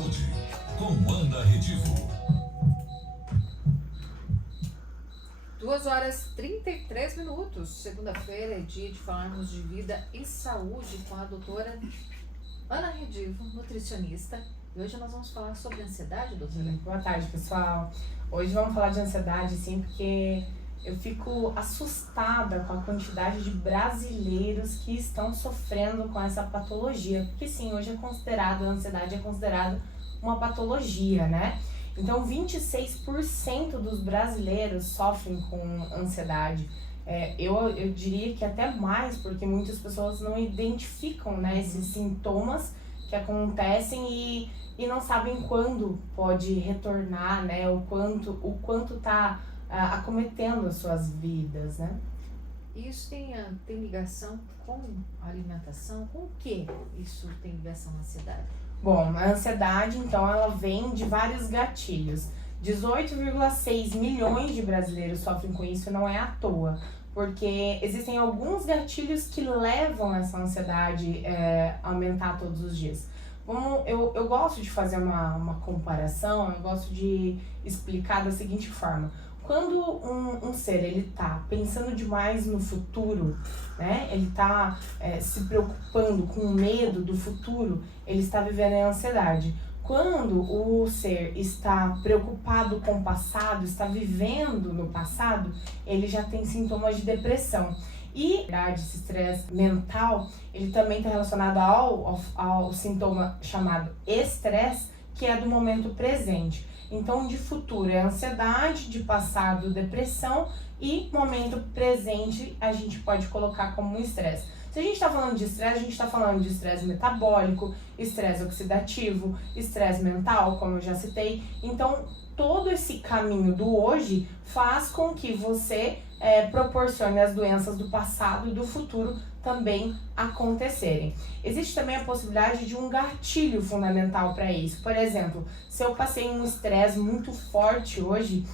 Saúde, com Ana Redivo. 2h33. Segunda-feira é dia de falarmos de vida e saúde com a doutora Ana Redivo, nutricionista. E hoje nós vamos falar sobre ansiedade, doutora. Boa tarde, pessoal. Hoje vamos falar de ansiedade, sim, porque eu fico assustada com a quantidade de brasileiros que estão sofrendo com essa patologia. Porque sim, hoje a ansiedade é considerada uma patologia, né? Então, 26% dos brasileiros sofrem com ansiedade. Eu diria que até mais, porque muitas pessoas não identificam, né, esses sintomas que acontecem e não sabem quando pode retornar, né, o quanto está acometendo as suas vidas, né? Isso tem ligação com a alimentação? Com o que isso tem ligação à ansiedade? Bom, a ansiedade, então, ela vem de vários gatilhos. 18,6 milhões de brasileiros sofrem com isso, não é à toa, porque existem alguns gatilhos que levam essa ansiedade a aumentar todos os dias. Eu gosto de fazer uma comparação, eu gosto de explicar da seguinte forma. Quando um ser ele tá pensando demais no futuro, né? Ele tá se preocupando com medo do futuro, ele está vivendo em ansiedade. Quando o ser está preocupado com o passado, está vivendo no passado, ele já tem sintomas de depressão. E, na verdade, esse estresse mental, ele também está relacionado ao sintoma chamado estresse, que é do momento presente. Então, de futuro é ansiedade, de passado, depressão e momento presente a gente pode colocar como um estresse. Se a gente está falando de estresse, a gente está falando de estresse metabólico, estresse oxidativo, estresse mental, como eu já citei. Então, todo esse caminho do hoje faz com que você proporcione as doenças do passado e do futuro também acontecerem. Existe também a possibilidade de um gatilho fundamental para isso. Por exemplo, se eu passei um estresse muito forte hoje,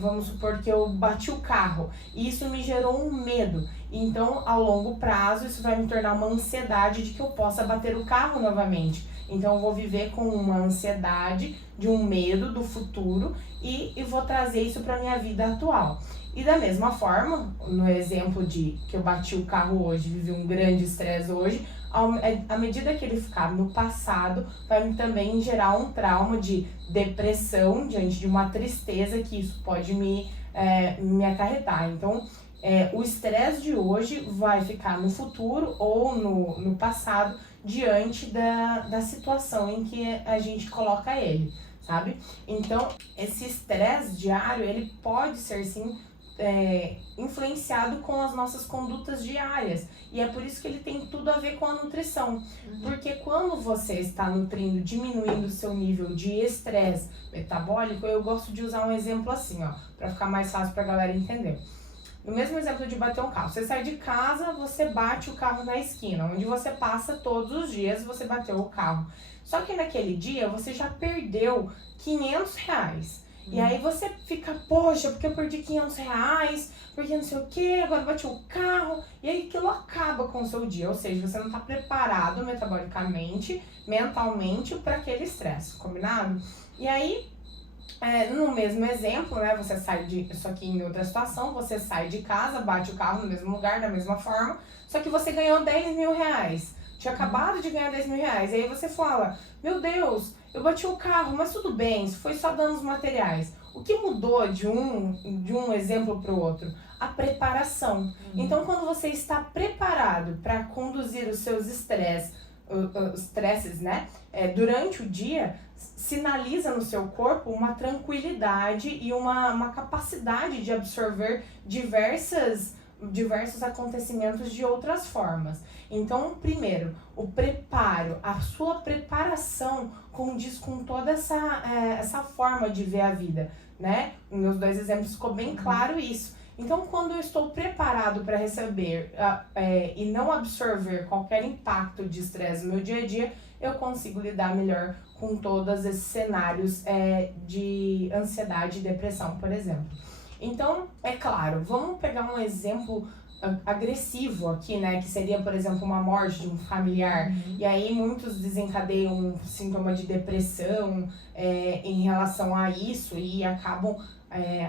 vamos supor que eu bati o carro e isso me gerou um medo. Então, ao longo prazo, isso vai me tornar uma ansiedade de que eu possa bater o carro novamente. Então, eu vou viver com uma ansiedade de um medo do futuro e vou trazer isso para minha vida atual. E da mesma forma, no exemplo de que eu bati o carro hoje, vivi um grande estresse hoje, à medida que ele ficar no passado, vai também gerar um trauma de depressão diante de uma tristeza que isso pode me acarretar. Então, o estresse de hoje vai ficar no futuro ou no passado diante da situação em que a gente coloca ele, sabe? Então, esse estresse diário, ele pode ser sim influenciado com as nossas condutas diárias, e é por isso que ele tem tudo a ver com a nutrição. Porque quando você está nutrindo, diminuindo o seu nível de estresse metabólico, eu gosto de usar um exemplo assim, ó, para ficar mais fácil para a galera entender. No mesmo exemplo de bater um carro, você sai de casa, você bate o carro na esquina, onde você passa todos os dias, você bateu o carro. Só que naquele dia você já perdeu R$500. E aí você fica, poxa, porque eu perdi R$500, porque não sei o que, agora bati o carro, e aí aquilo acaba com o seu dia, ou seja, você não está preparado metabolicamente, mentalmente para aquele estresse, combinado? E aí, no mesmo exemplo, né, você sai isso aqui em outra situação, você sai de casa, bate o carro no mesmo lugar, da mesma forma, só que você ganhou R$10.000, tinha acabado de ganhar R$10.000, e aí você fala, meu Deus, eu bati o carro, mas tudo bem, isso foi só danos materiais. O que mudou de um exemplo para o outro? A preparação. Então, quando você está preparado para conduzir os seus estresses, né, durante o dia, sinaliza no seu corpo uma tranquilidade e uma capacidade de absorver diversos acontecimentos de outras formas. Então, primeiro, o preparo, a sua preparação condiz com toda essa forma de ver a vida, né? Nos meus dois exemplos ficou bem claro isso. Então, quando eu estou preparado para receber e não absorver qualquer impacto de estresse no meu dia a dia, eu consigo lidar melhor com todos esses cenários de ansiedade e depressão, por exemplo. Então, é claro, vamos pegar um exemplo agressivo aqui, né? Que seria, por exemplo, uma morte de um familiar. E aí muitos desencadeiam um sintoma de depressão em relação a isso e acabam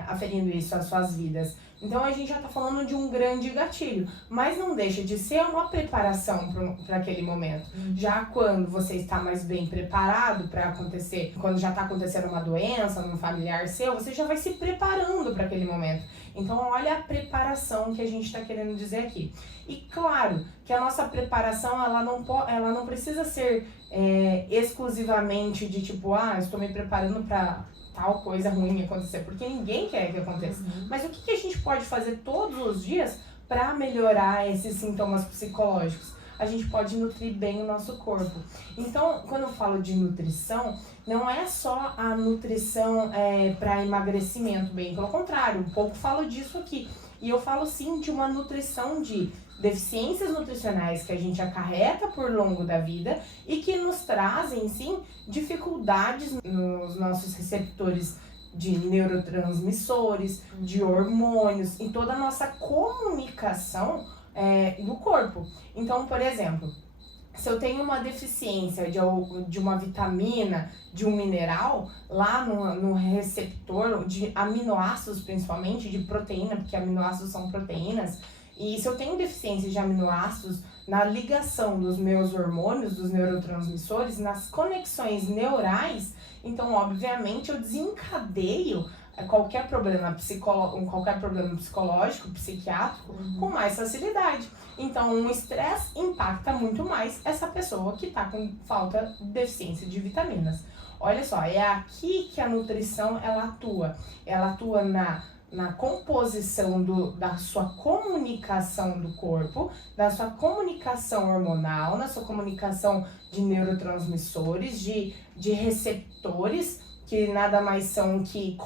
aferindo isso às suas vidas. Então a gente já tá falando de um grande gatilho, mas não deixa de ser uma preparação para aquele momento. Já quando você está mais bem preparado para acontecer, quando já tá acontecendo uma doença num familiar seu, você já vai se preparando para aquele momento. Então olha a preparação que a gente está querendo dizer aqui. E claro que a nossa preparação ela não precisa ser exclusivamente de tipo, estou me preparando para tal coisa ruim acontecer, porque ninguém quer que aconteça. Mas o que a gente pode fazer todos os dias para melhorar esses sintomas psicológicos? A gente pode nutrir bem o nosso corpo. Então, quando eu falo de nutrição, não é só a nutrição para emagrecimento, bem pelo contrário, um pouco falo disso aqui. E eu falo sim de uma nutrição de deficiências nutricionais que a gente acarreta por longo da vida e que nos trazem, sim, dificuldades nos nossos receptores de neurotransmissores, de hormônios, em toda a nossa comunicação do corpo. Então, por exemplo, se eu tenho uma deficiência de uma vitamina, de um mineral, lá no receptor de aminoácidos, principalmente, de proteína, porque aminoácidos são proteínas, e se eu tenho deficiência de aminoácidos na ligação dos meus hormônios, dos neurotransmissores, nas conexões neurais, então, obviamente, eu desencadeio qualquer problema psicológico, psiquiátrico, com mais facilidade. Então, um estresse impacta muito mais essa pessoa que está com deficiência de vitaminas. Olha só, é aqui que a nutrição ela atua. Ela atua na composição da sua comunicação do corpo, da sua comunicação hormonal, na sua comunicação de neurotransmissores, de receptores, que nada mais são que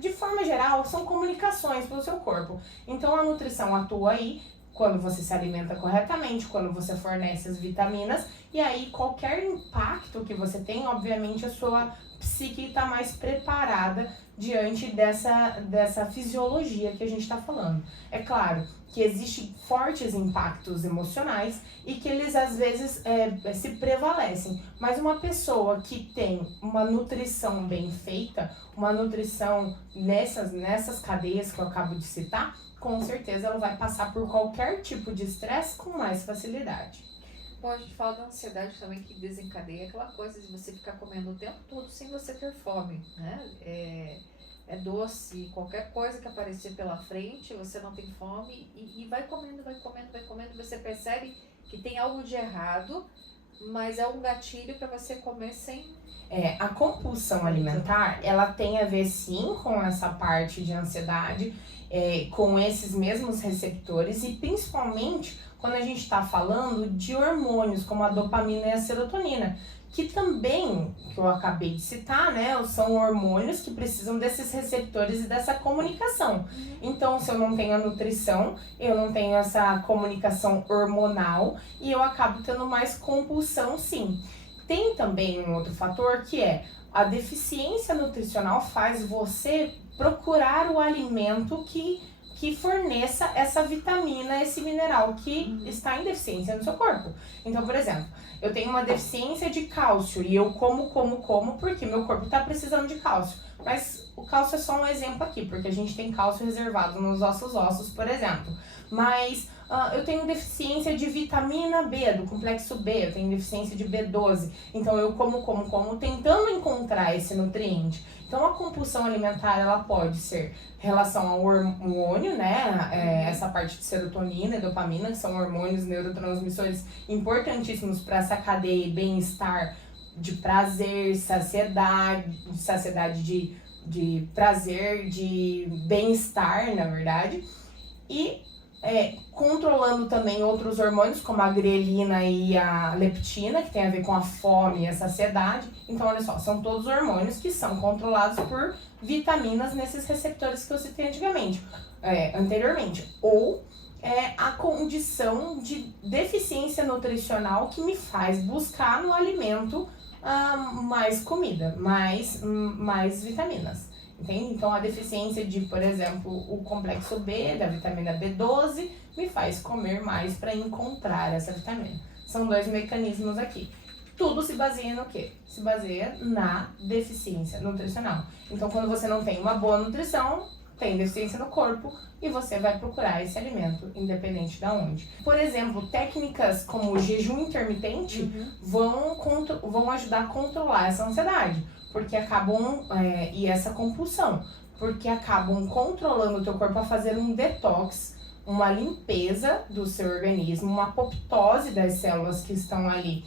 de forma geral, são comunicações para o seu corpo. Então a nutrição atua aí quando você se alimenta corretamente, quando você fornece as vitaminas, e aí qualquer impacto que você tem, obviamente a sua psique está mais preparada diante dessa fisiologia que a gente está falando. É claro que existem fortes impactos emocionais e que eles às vezes se prevalecem, mas uma pessoa que tem uma nutrição bem feita, uma nutrição nessas cadeias que eu acabo de citar, com certeza ela vai passar por qualquer tipo de estresse com mais facilidade. Bom, a gente fala da ansiedade também que desencadeia aquela coisa de você ficar comendo o tempo todo sem você ter fome, né? É doce, qualquer coisa que aparecer pela frente, você não tem fome e vai comendo, você percebe que tem algo de errado, mas é um gatilho para você comer sem... A compulsão alimentar, ela tem a ver sim com essa parte de ansiedade, com esses mesmos receptores e principalmente quando a gente está falando de hormônios como a dopamina e a serotonina, que também, que eu acabei de citar, né, são hormônios que precisam desses receptores e dessa comunicação. Então, se eu não tenho a nutrição, eu não tenho essa comunicação hormonal e eu acabo tendo mais compulsão, sim. Tem também um outro fator que é a deficiência nutricional faz você procurar o alimento que forneça essa vitamina, esse mineral que está em deficiência no seu corpo. Então, por exemplo, eu tenho uma deficiência de cálcio e eu como porque meu corpo está precisando de cálcio. Mas o cálcio é só um exemplo aqui, porque a gente tem cálcio reservado nos nossos ossos, por exemplo. Mas eu tenho deficiência de vitamina B, do complexo B, eu tenho deficiência de B12. Então eu como, tentando encontrar esse nutriente. Então a compulsão alimentar, ela pode ser em relação ao hormônio, né? Essa parte de serotonina e dopamina, que são hormônios neurotransmissores importantíssimos para essa cadeia e bem-estar de prazer, saciedade de prazer, de bem-estar, na verdade. E controlando também outros hormônios, como a grelina e a leptina, que tem a ver com a fome e a saciedade. Então, olha só, são todos hormônios que são controlados por vitaminas nesses receptores que eu citei anteriormente. Ou a condição de deficiência nutricional que me faz buscar no alimento mais comida, mais vitaminas. entende? Então, a deficiência de, por exemplo, o complexo B, da vitamina B12, me faz comer mais para encontrar essa vitamina. São 2 mecanismos aqui. Tudo se baseia no quê? Se baseia na deficiência nutricional. Então, quando você não tem uma boa nutrição, tem deficiência no corpo e você vai procurar esse alimento, independente de onde. Por exemplo, técnicas como o jejum intermitente vão ajudar a controlar essa ansiedade, porque acabam, e essa compulsão, porque acabam controlando o teu corpo a fazer um detox, uma limpeza do seu organismo, uma apoptose das células que estão ali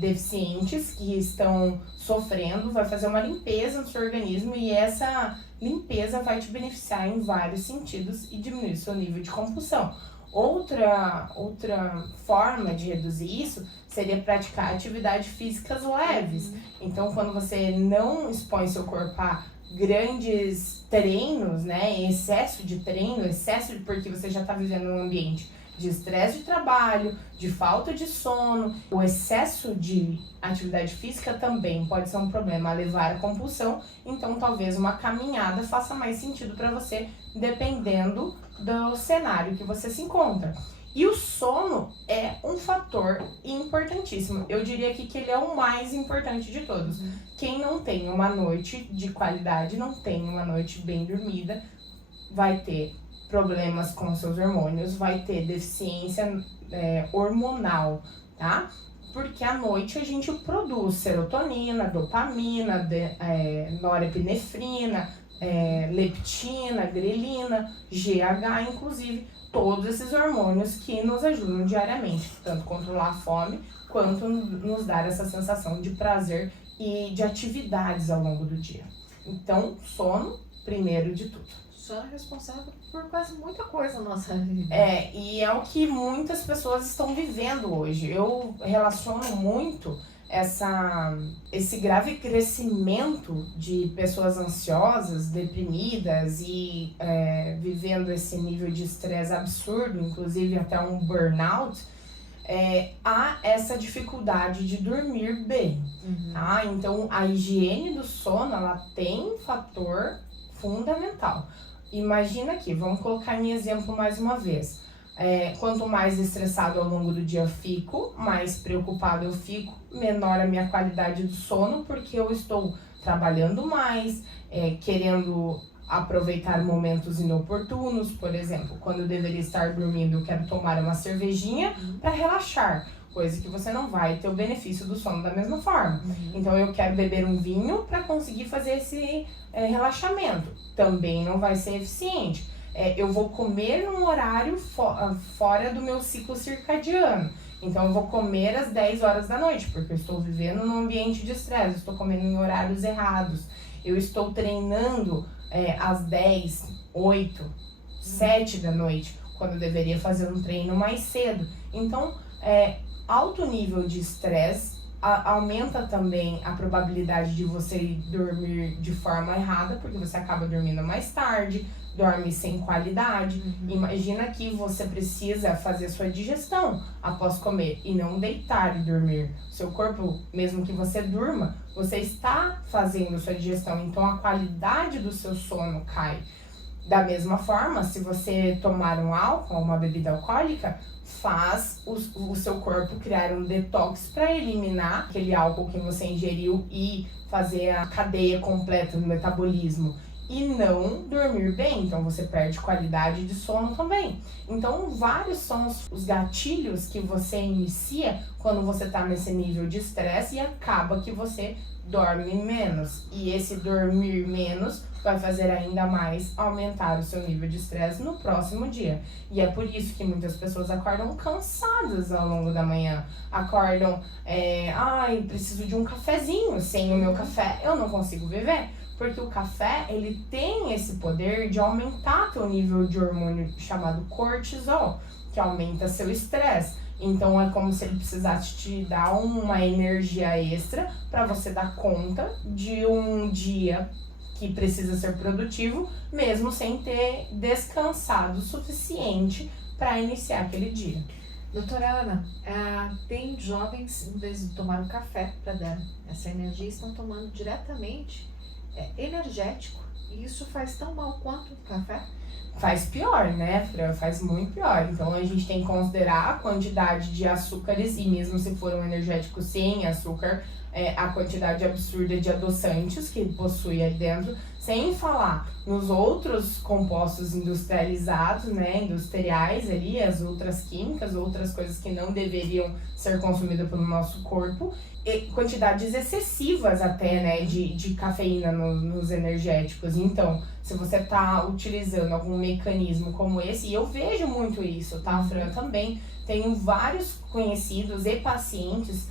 deficientes, que estão sofrendo, vai fazer uma limpeza no seu organismo e essa limpeza vai te beneficiar em vários sentidos e diminuir seu nível de compulsão. Outra forma de reduzir isso seria praticar atividades físicas leves. Então, quando você não expõe seu corpo a grandes treinos, né, excesso de treino, porque você já está vivendo um ambiente de estresse de trabalho, de falta de sono. O excesso de atividade física também pode ser um problema a levar à compulsão, então talvez uma caminhada faça mais sentido para você, dependendo do cenário que você se encontra. E o sono é um fator importantíssimo. Eu diria aqui que ele é o mais importante de todos. Quem não tem uma noite de qualidade, não tem uma noite bem dormida, vai ter problemas com seus hormônios, vai ter deficiência hormonal, tá? Porque à noite a gente produz serotonina, dopamina, norepinefrina, leptina, grelina, GH, inclusive, todos esses hormônios que nos ajudam diariamente, tanto controlar a fome, quanto nos dar essa sensação de prazer e de atividades ao longo do dia. Então, sono, primeiro de tudo. Sono é responsável por quase muita coisa na nossa vida. E é o que muitas pessoas estão vivendo hoje. Eu relaciono muito esse grave crescimento de pessoas ansiosas, deprimidas e vivendo esse nível de estresse absurdo, inclusive até um burnout, há essa dificuldade de dormir bem, tá? Então, a higiene do sono, ela tem um fator fundamental. Imagina aqui, vamos colocar em exemplo mais uma vez. Quanto mais estressado ao longo do dia eu fico, mais preocupado eu fico, menor a minha qualidade do sono, porque eu estou trabalhando mais, querendo aproveitar momentos inoportunos. Por exemplo, quando eu deveria estar dormindo, eu quero tomar uma cervejinha para relaxar, coisa que você não vai ter o benefício do sono da mesma forma. Então eu quero beber um vinho para conseguir fazer esse relaxamento, também não vai ser eficiente. Eu vou comer num horário fora do meu ciclo circadiano. Então eu vou comer às 10 horas da noite, porque eu estou vivendo num ambiente de estresse, estou comendo em horários errados. Eu estou treinando às 10, 8, 7 da noite, quando eu deveria fazer um treino mais cedo. Então, alto nível de estresse aumenta também a probabilidade de você dormir de forma errada, porque você acaba dormindo mais tarde, dorme sem qualidade. Imagina que você precisa fazer sua digestão após comer e não deitar e dormir. Seu corpo, mesmo que você durma, você está fazendo sua digestão, então a qualidade do seu sono cai. Da mesma forma, se você tomar um álcool, uma bebida alcoólica, faz o seu corpo criar um detox para eliminar aquele álcool que você ingeriu e fazer a cadeia completa do metabolismo e não dormir bem, então você perde qualidade de sono também. Então, vários são os gatilhos que você inicia quando você está nesse nível de estresse e acaba que você dorme menos. E esse dormir menos vai fazer ainda mais aumentar o seu nível de estresse no próximo dia. E é por isso que muitas pessoas acordam cansadas ao longo da manhã. Acordam, preciso de um cafezinho, sem o meu café eu não consigo viver. Porque o café, ele tem esse poder de aumentar teu nível de hormônio chamado cortisol, que aumenta seu estresse. Então é como se ele precisasse te dar uma energia extra para você dar conta de um dia que precisa ser produtivo, mesmo sem ter descansado o suficiente para iniciar aquele dia. Doutora Ana, tem jovens, em vez de tomar um café para dar essa energia, estão tomando diretamente energético. E isso faz tão mal quanto o café? Faz pior, né, Fran? Faz muito pior. Então a gente tem que considerar a quantidade de açúcares e mesmo se for um energético sem açúcar, a quantidade absurda de adoçantes que possui aí dentro, sem falar nos outros compostos industrializados, né, industriais ali, as outras químicas, outras coisas que não deveriam ser consumidas pelo nosso corpo, e quantidades excessivas até, né, de cafeína nos energéticos. Então, se você tá utilizando algum mecanismo como esse, e eu vejo muito isso, tá, Fran? Também tenho vários conhecidos e pacientes,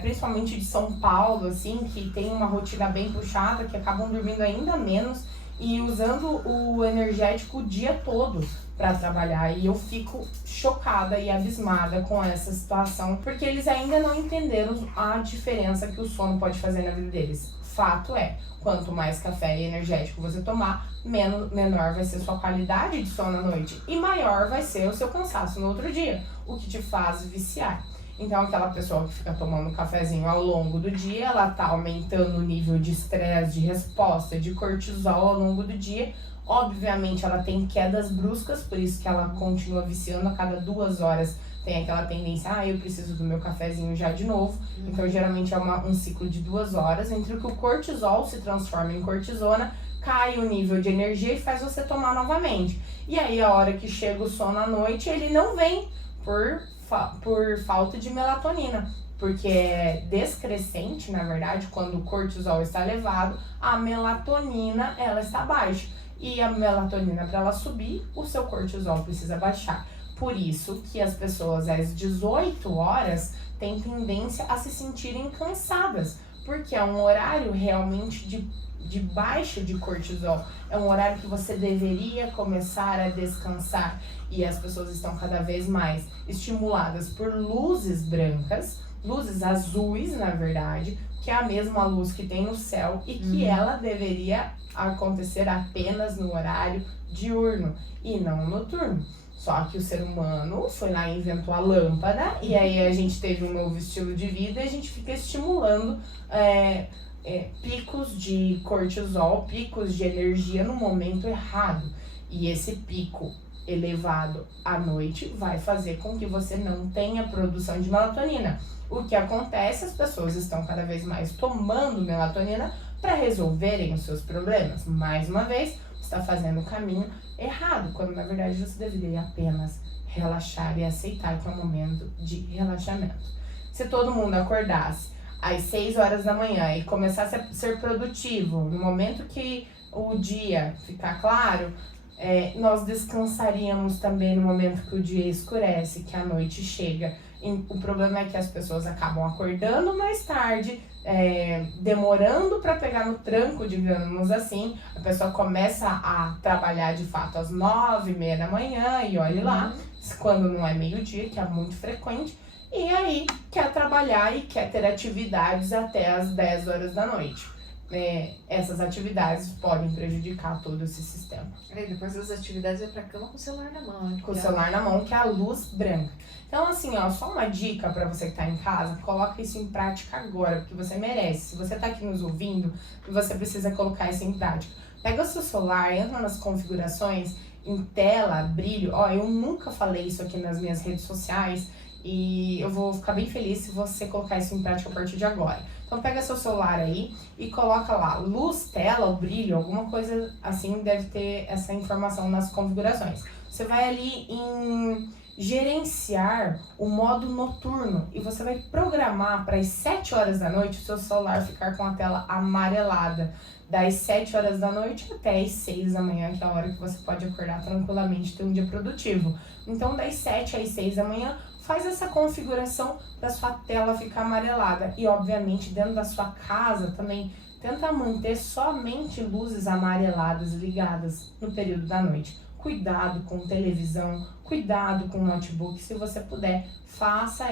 principalmente de São Paulo, assim, que tem uma rotina bem puxada, que acabam dormindo ainda menos e usando o energético o dia todo para trabalhar. E eu fico chocada e abismada com essa situação, porque eles ainda não entenderam a diferença que o sono pode fazer na vida deles. Fato é, quanto mais café e energético você tomar, menor vai ser sua qualidade de sono à noite e maior vai ser o seu cansaço no outro dia, o que te faz viciar. Então, aquela pessoa que fica tomando um cafezinho ao longo do dia, ela tá aumentando o nível de estresse, de resposta, de cortisol ao longo do dia. Obviamente, ela tem quedas bruscas, por isso que ela continua viciando. A cada 2 horas tem aquela tendência, eu preciso do meu cafezinho já de novo. Então, geralmente é um ciclo de 2 horas, entre o que o cortisol se transforma em cortisona, cai o nível de energia e faz você tomar novamente. E aí, a hora que chega o sono à noite, ele não vem por falta de melatonina, porque é descrescente, na verdade, quando o cortisol está elevado, a melatonina ela está baixa. E a melatonina, para ela subir, o seu cortisol precisa baixar. Por isso que as pessoas às 18 horas têm tendência a se sentirem cansadas, porque é um horário realmente de baixa de cortisol. É um horário que você deveria começar a descansar. E as pessoas estão cada vez mais estimuladas por luzes brancas, luzes azuis, na verdade, que é a mesma luz que tem no céu e que ela deveria acontecer apenas no horário diurno e não noturno. Só que o ser humano foi lá e inventou a lâmpada e aí a gente teve um novo estilo de vida e a gente fica estimulando picos de cortisol, picos de energia no momento errado. E esse pico elevado à noite vai fazer com que você não tenha produção de melatonina. O que acontece, as pessoas estão cada vez mais tomando melatonina para resolverem os seus problemas. Mais uma vez, você está fazendo o caminho errado, quando na verdade você deveria apenas relaxar e aceitar que é um momento de relaxamento. Se todo mundo acordasse às 6 horas da manhã e começasse a ser produtivo, no momento que o dia ficar claro, nós descansaríamos também no momento que o dia escurece, que a noite chega. O problema é que as pessoas acabam acordando mais tarde, demorando para pegar no tranco, digamos assim. A pessoa começa a trabalhar de fato às 9h30 da manhã e olhe lá, quando não é meio-dia, que é muito frequente, e aí quer trabalhar e quer ter atividades até às 10 horas da noite. Essas atividades podem prejudicar todo esse sistema. E depois das atividades vai pra cama com o celular na mão. Com o celular na mão, que é a luz branca. Então, assim, só uma dica pra você que tá em casa, coloca isso em prática agora, porque você merece. Se você tá aqui nos ouvindo, você precisa colocar isso em prática. Pega o seu celular, entra nas configurações, em tela, brilho. Eu nunca falei isso aqui nas minhas redes sociais e eu vou ficar bem feliz se você colocar isso em prática a partir de agora. Então pega seu celular aí e coloca lá, luz, tela, o brilho, alguma coisa assim, deve ter essa informação nas configurações. Você vai ali em gerenciar o modo noturno e você vai programar para as 7 horas da noite o seu celular ficar com a tela amarelada. Das 7 horas da noite até as 6 da manhã, que é a hora que você pode acordar tranquilamente e ter um dia produtivo. Então das 7 às 6 da manhã, faz essa configuração para sua tela ficar amarelada. E, obviamente, dentro da sua casa também, tenta manter somente luzes amareladas ligadas no período da noite. Cuidado com televisão, cuidado com notebook. Se você puder, faça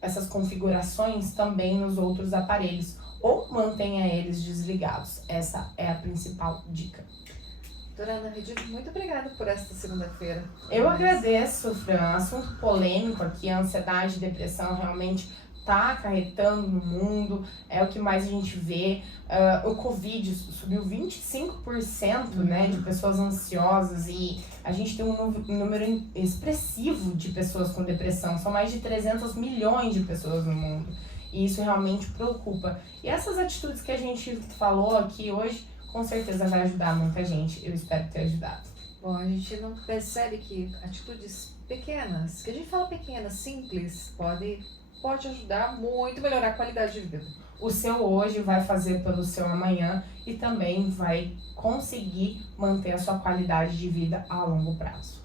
essas configurações também nos outros aparelhos. Ou mantenha eles desligados. Essa é a principal dica. Doutora Ana Redivo, muito obrigada por esta segunda-feira. Eu agradeço, Fran. Assunto polêmico aqui, a ansiedade e depressão realmente tá acarretando no mundo, é o que mais a gente vê. O Covid subiu 25%, né, de pessoas ansiosas, e a gente tem um número expressivo de pessoas com depressão. São mais de 300 milhões de pessoas no mundo, e isso realmente preocupa. E essas atitudes que a gente falou aqui hoje, com certeza vai ajudar muita gente. Eu espero ter ajudado. Bom, a gente não percebe que atitudes pequenas, que a gente fala pequenas, simples, pode ajudar muito a melhorar a qualidade de vida. O seu hoje vai fazer pelo seu amanhã e também vai conseguir manter a sua qualidade de vida a longo prazo.